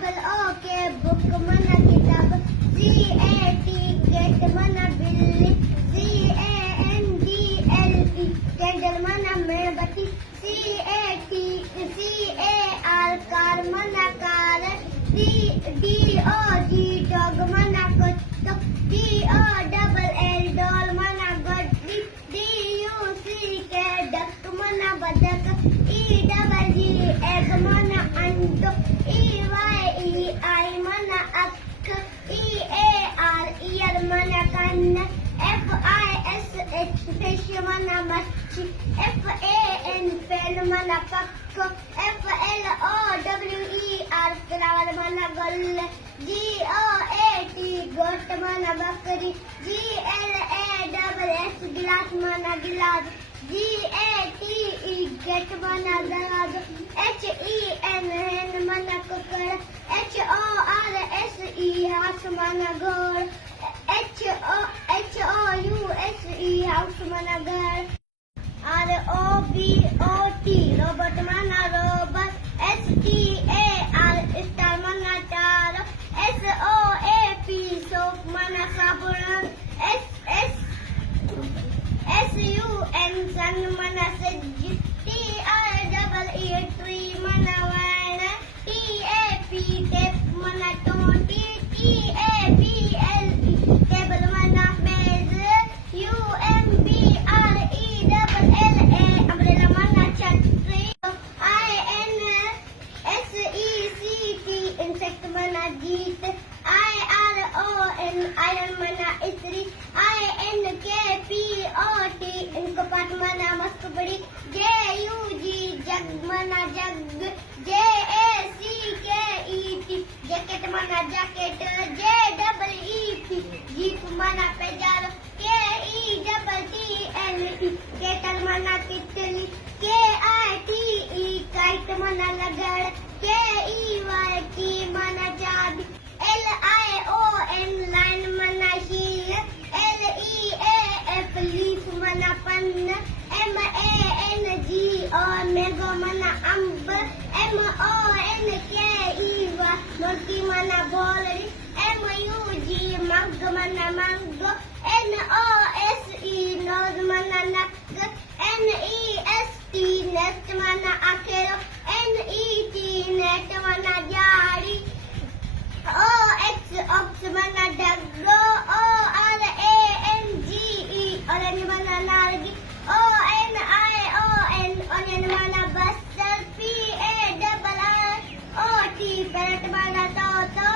double O के book मना किताब CAT get मना बिल्ली CANDLE candle मना मेणबत्ती CAR कार मना कार DOG dog मना कुत्ता DOLL doll मना गड्डी DUCK duck मना बदक EGG egg मना अंडो EYEI मना अक्क EAR ear मना कान FISH fish मना मच्छी FAN fan मना पक्क FLOWER flower मना गल GOAT goat मना बकरी GLASS गिलास मना गिलास GATE get मना गलास HEN hen मना कुकर HORSE हाथ मना घोड़ HOUSE house मना घर ROBOT robot मना robot STAR star मना star SOAP soap मना साबुन SUN sun मना सज्ज TREE tree मना वर्ण TAP tape मना टोटी TABLE table मना मेज UMBRELLA umbrella मना छतरी INSECT insect मना जीत IRON iron मना इस्त्री INKPOT इनकपाट मना मस्कबड़ी JUG जग मना जग JACKET जैकेट मना जैकेट JEEP जीप मना पेजार KETTLE केटल मना किटली KITE काइट मना लगड़ KEYT मना चाबी LION लाइन मना शील LEAF लीफ मना पन्न MANGO मैंगो मना अम्ब MONKEY मोती मना बोलड़ी MUG मग मना मंगो NOSE नोज मना नक NEST नेस्ट मना अखेरो NET नेट मना जाड़ी OX ऑक्स मना डग्गो ORANGE ऑरेंज मना नारगी ONION ऑनियन मना बस्तर PARROT पैरट मना तोतो